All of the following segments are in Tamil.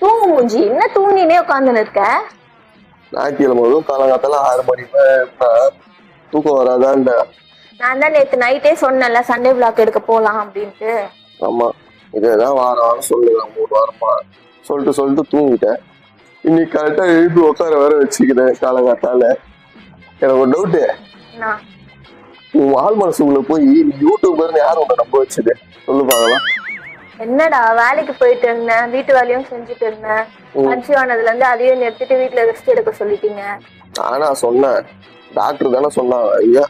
தூங்கு மூஞ்சி, என்ன தூங்கினே உட்காந்துன்னு இருக்க? ஞாயிற்றுக்கிழமை காலங்காத்தால 6 மணி தூக்கம் வராதான்டா. நான் தான் நேத்து நைட்டே சொன்னேன்ல சண்டே பிளாக் எடுக்க போலாம் அப்படின்ட்டு. ஆமா, இதேதான் வாரம் சொல்லுவேன் 3 வாரமா சொல்லிட்டு தூங்கிட்டேன். இன்னைக்கு கரெக்டா எழுப்பி உட்கார வேற வச்சுக்கிறேன் காலங்காத்தால. எனக்கு ஒரு டவுட்டு, உன் ஆள் மனசுக்குள்ள போய் யூடியூபர்னு யாரும் உன்னை நம்ப வச்சது சொல்லு பாக்கலாம். என்னடா வேலைக்கு போயிட்டு இருந்தேன், வீட்டு வேலையும் செஞ்சுட்டு இருந்தேன். கன்சீவ் ஆனதுல இருந்து அதையும் நிறுத்திட்டு வீட்டுல ரெஸ்ட் எடுக்க சொல்லிட்டீங்க. நானா சொன்னேன்? டாக்டர் தானே சொன்னாங்க. ஐயா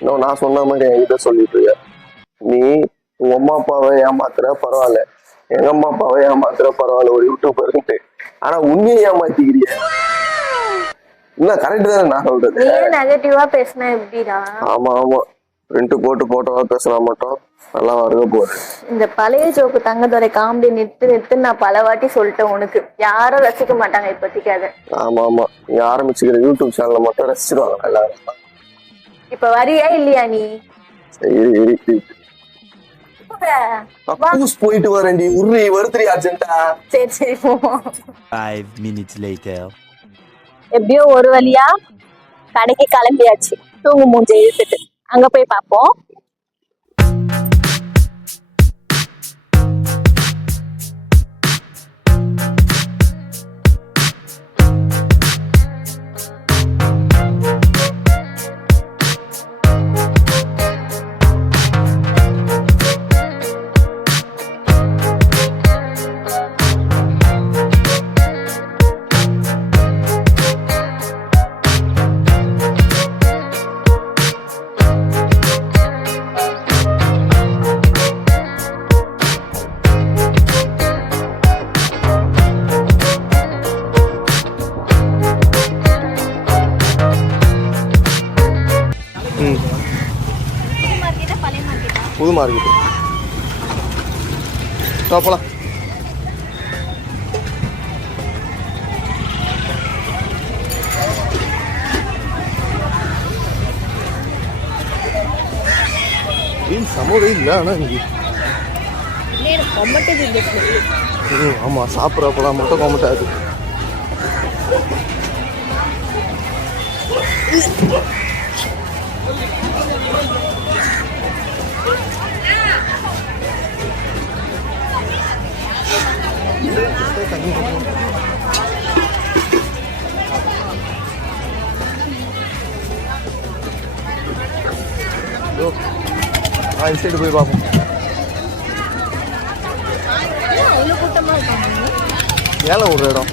இன்னும் நான் சொன்ன மாதிரி என்கிட்ட சொல்லிட்டு இருக்க. நீ உங்க அம்மா அப்பாவை ஏமாத்துற பரவாயில்ல, எங்க அம்மா அப்பாவை ஏமாத்துற பரவாயில்ல ஒரு யூடியூபர்ன்ட்டு. ஆனா உண்மையை ஏமாத்திக்கிறிய. என்ன கரெக்ட் தானே நான் சொல்றது? நெகட்டிவா பேசினா எப்படிடா? ஆமா, ரெண்டு போட்டோவா பேசுனா மட்டும் நல்லா வருக போகுது. இந்த பழைய ஜோக்கு தங்கதுரை காமெடி நிறுத்து நான் பல வாட்டி சொல்லிட்டேன் உனக்கு. யாரும் ரசிக்க மாட்டாங்க இப்போதைக்கு அதை. ஆமா, நீ ஆரம்பிச்சுக்கிற யூடியூப் சேனல்ல மட்டும் ரசிச்சிருவாங்க எல்லாரும். இப்ப வரியா இல்லையா நீ? போயிட்டு வரேன்டி, உருளி வருத்திரி அர்ஜென்ட்டா. சரி போ. 5 minutes later. எப்படியோ ஒரு வழியா கடைக்கு கிளம்பியாச்சு. தூங்கு மூஞ்சை இழுத்துட்டு அங்க போய் பாப்போம். புது மார்க்கெட் போலாம். சமூக இல்ல ஆனா இங்க ஆமா சாப்பிட்றப்பெல்லாம் மட்டும் கொமட்டாது. சைடு போய் பார்ப்போம். ஏழை ஒரு இடம்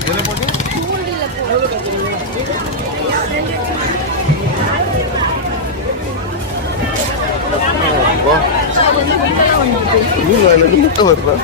முட்டை வருதா?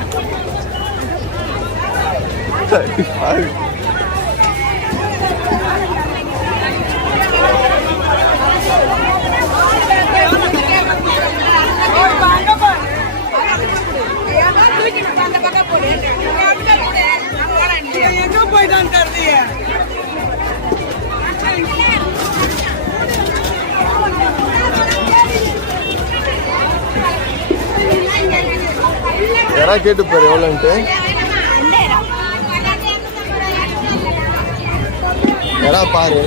யாராவது கேட்டு பாரு எவ்வளோன்ட்டு. யாராவது பாரு.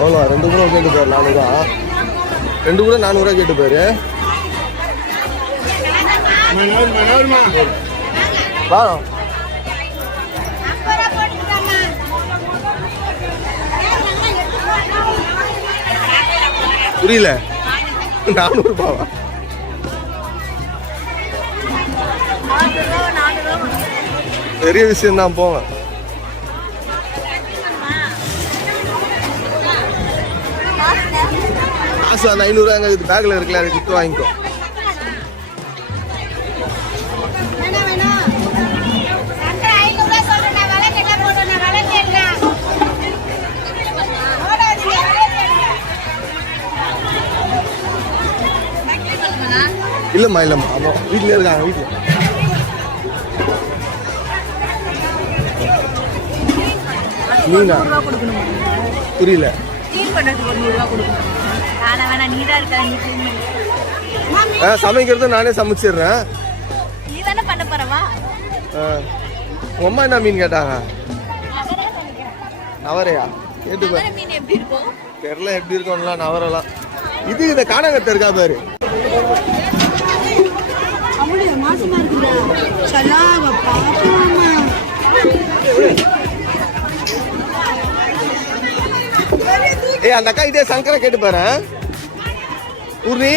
எவ்வளோ? 2 கூட கேட்டு பாரு. 400. 2 கூட 400 கேட்டு பாரு. வா புரியல. 400 ரூபாவா? பெரிய விஷயம் தான். போங்க. காசு அந்த 500 அங்கே பேக்கில் இருக்குல்ல, அதை கிஃப்ட் வாங்கிக்கோ. இல்லைம்மா ஆமாம் வீட்டிலே இருக்காங்க. வீட்டில் மீனா புரியல. க்ளீன் பண்ணுறதுக்கு ஒரு 100 ரூபா கொடுக்கணும். வேணாம் நீ தான் இருக்க, நீ க்ளீன் பண்ணி. சமைக்கிறது நானே சமைச்சிடுறேன். நீ தானே பண்ண போறவா? உங்க அம்மா என்ன மீன் கேட்டாங்க? நவரையா கேட்டு பாரு. மீன் எப்படி இருக்கும் தெரியல, எப்படி இருக்கும்லாம் நவரெல்லாம். இது இந்த காணாங்கத்தை இருக்கா பாரு. அந்த அக்கா இதே சங்கரை கேட்டு பாரு. ஊர்னி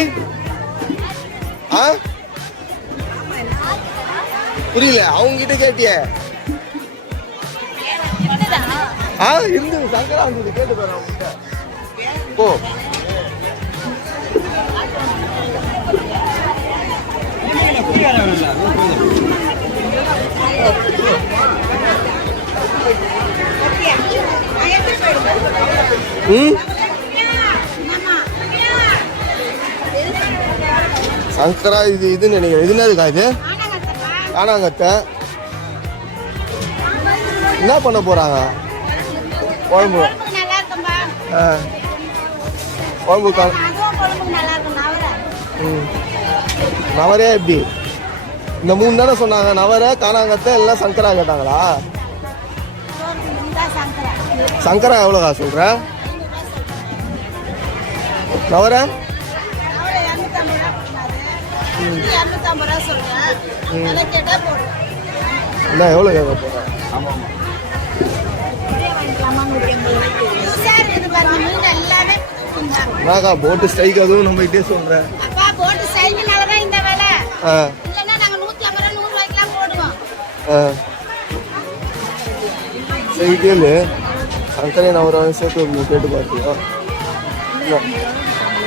புரியல, அவங்க கிட்ட கேட்டிய இருந்து சங்கரா வந்து கேட்டு பாரு அவங்க கிட்ட போ. சங்கரா இது நினைக்கிறேன். இது என்னதுக்கா? இது காணாங்கத்தை என்ன பண்ண போறாங்க? குழம்பு குழம்பு நவரே எப்படி? இந்த 3 தானே சொன்னாங்க. நவரை, காணாங்கத்தை எல்லாம் சங்கரா கேட்டாங்களா? சங்கரா எவ்வளோக்கா சொல்ற? நவரை என்ன எவ்வளோ கேட்க போகிறேன்? நாக்கா போட்டு ஸ்ட்ரைக் அதுவும் நம்ம கிட்டே சொல்கிறேன். சரி கேளு, சங்கரே நவராக சேர்த்து கேட்டு பார்த்தியா?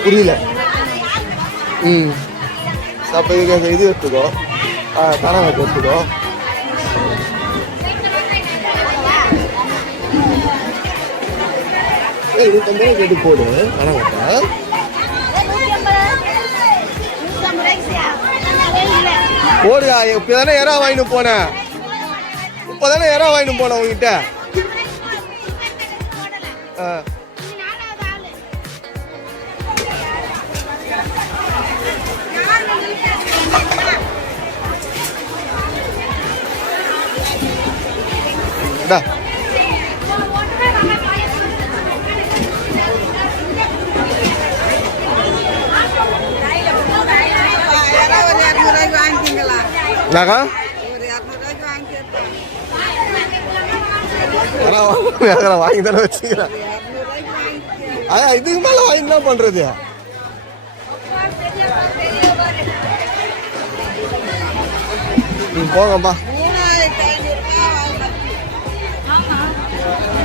புரியல. அப்போ இது எடுத்துக்கோ, காணாங்கத்தை எடுத்துக்கோ. இருபத்தொம்பது கேட்டு போடு காணாங்கத்தை. போடுடா. இப்பதானே இறா வாங்கிட்டு போனேன். இப்பதானே இறா வாங்கிட்டு போனேன் உங்ககிட்ட. வாங்கி தானே வச்சுக்கிறேன். இதுக்கு மேல வாங்கி என்ன பண்றது? போங்கப்பா.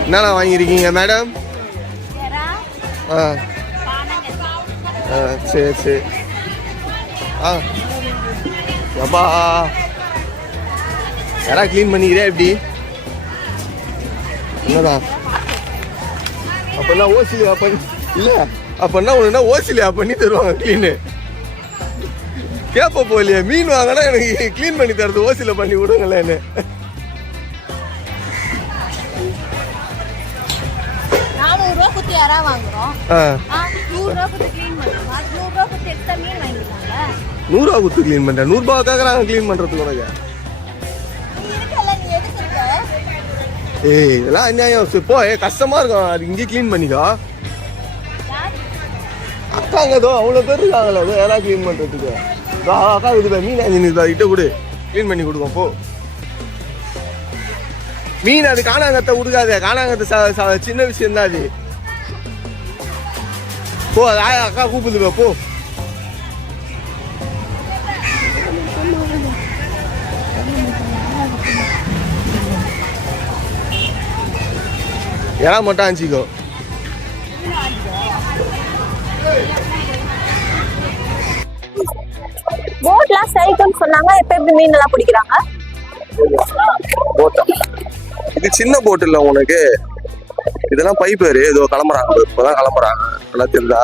என்னண்ணா வாங்கியிருக்கீங்க மேடம்? சரி சரி. அப்பா யாரா கிளீன் பண்ணிக்கிறே எப்படி? என்னதான் அப்பன்னா ஓசிலியா பண்ணி இல்ல அப்பன்னா ஒண்ணுன்னா ஓசிலியா பண்ணி தருவாங்க கிளீனு. கேப்ப போலியா மீன் வாங்கினா எனக்கு கிளீன் பண்ணி தரது ஓசில பண்ணி விடுங்களேன்னு. நூறுவா குத்து கிளீன் பண்ற? 100 ரூபா கேக்குறாங்க கிளீன் பண்றதுக்கு உனக்கு. ஏய் இதெல்லாம் அநியாயம். போ, கஷ்டமா இருக்கும். அது இங்கே கிளீன் பண்ணிக்கோ. அக்காங்கதோ அவ்வளோ பேர் இருக்காங்களே அதோ யாராவது கிளீன் பண்றதுக்கு. அக்கா இது மீன் கிட்ட கொடு, கிளீன் பண்ணி கொடுக்கும் போ. மீன் அது காணாங்கத்தை கொடுக்காத. காணாங்கத்தை சின்ன விஷயம் தான் அது. போ, அது அக்கா கூப்பிடுது போ. எறா மட்டும் அஞ்சிக்கோ. போட்லாம் சைக்கிள் சொன்னாங்க. இப்ப எப்படி மீன் எல்லாம் பிடிக்கிறாங்க? இது சின்ன போட் இல்ல உனக்கு. இதெல்லாம் பைப்பேரு ஏதோ கிளம்புறாங்க. இப்பதான் கிளம்புறாங்க. எல்லாம் தெரியுதா?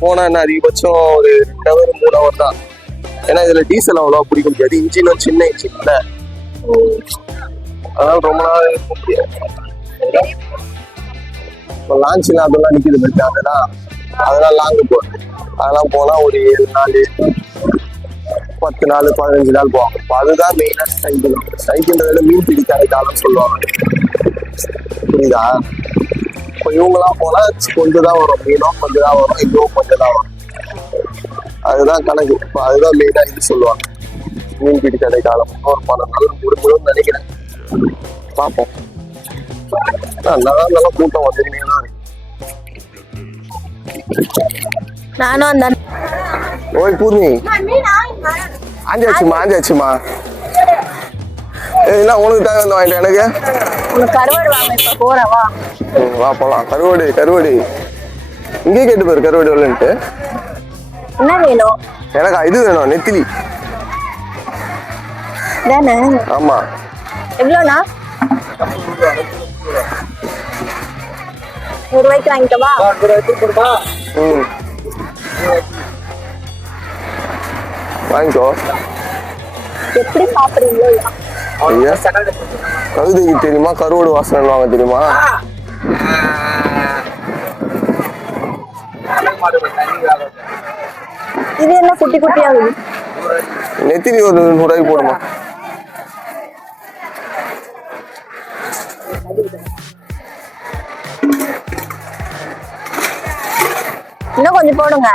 போனா என்ன அதிகபட்சம் ஒரு 2 hour 3 hour தான். ஏன்னா இதுல டீசல் அவ்வளவா பிடிக்க முடியாது. இன்ஜினும் சின்ன இன்ஜின் இல்ல. அதனால ரொம்ப நாள் இருக்க முடியாது. இப்போ லான்ச்சில் அதெல்லாம் நிற்கிது பற்றி அதுதான் அதெல்லாம் லாங்கு போகுது. அதெல்லாம் போனால் ஒரு 7 நாள் 10 நாள் 15 நாள் போவாங்க. இப்போ அதுதான் மெயினாக சைக்கிள். சைக்கிள் விட மீன் பிடிக்காத காலம் சொல்லுவாங்க. புரியுதா? இப்போ இவங்கெல்லாம் போனால் கொஞ்சம் தான் வரும், மீனும் கொஞ்சம் தான் வரும், இதுவும் கொஞ்சம் தான் வரும். அதுதான் கணக்கு. இப்போ அதுதான் மெயினாக இது சொல்லுவாங்க, மீன் பிடிக்காத காலம். ஒரு 12 நாள் முடிஞ்சிடும்னு நினைக்கிறேன். பார்ப்போம். நல்லா கூட்டம் வந்துருக்கீங்கன்னா நானும் அந்த ஓய் பூர்ணி ஆஞ்சாச்சுமா என்ன உனக்கு தேவை வந்து வாங்கிட்டு எனக்கு உனக்கு கருவாடு வாங்க இப்ப போறவா. வா போலாம். கருவாடு இங்கே கேட்டு போயிரு. கருவாடு எவ்வளோன்ட்டு. என்ன வேணும்? எனக்கு இது வேணும், நெத்திலி. தானே? ஆமா. எவ்வளோண்ணா? 100 ரூபாய்க்கு வாங்கிக்கவா? ம் வாங்கிக்கோ. எப்படி சாப்பிடுறீங்களோ? ஐயா கவிதைக்கு தெரியுமா கருவாடு வாசனை வாங்க தெரியுமா? இது என்ன குட்டி குட்டியாகுது? நெத்திலி ஒரு 100 ரூபாய்க்கு போடுமா? இன்னும் கொஞ்சம் போடுங்க.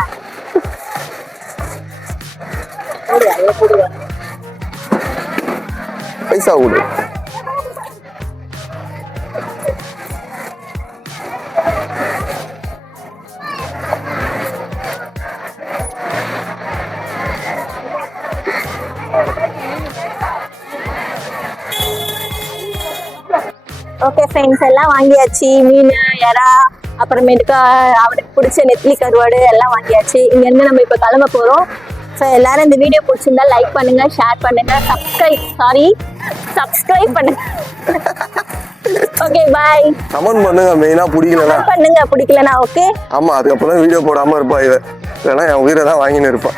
பைசா கொடு. ஓகே ஃப்ரெண்ட்ஸ், எல்லாம் வாங்கியாச்சு. மீன், எறா, அப்புறமேட்டுக்கா அவனுக்கு பிடிச்ச நெத்திலி கருவாடு எல்லாம் வாங்கியாச்சு. இங்கேருந்து நம்ம இப்போ கிளம்ப போகிறோம். ஸோ எல்லாரும் இந்த வீடியோ பிடிச்சிருந்தா லைக் பண்ணுங்க, ஷேர் பண்ணுங்க, சப்ஸ்கிரைப் பண்ணுங்க. Okay bye. கமெண்ட் பண்ணுங்க. மெயினா பிடிக்கலனா ஓகே. ஆமா, அதுக்கப்புறம் வீடியோ போடாம இருப்பா இவ. இல்லைன்னா என் உயிரை தான் வாங்கின்னு இருப்பான்.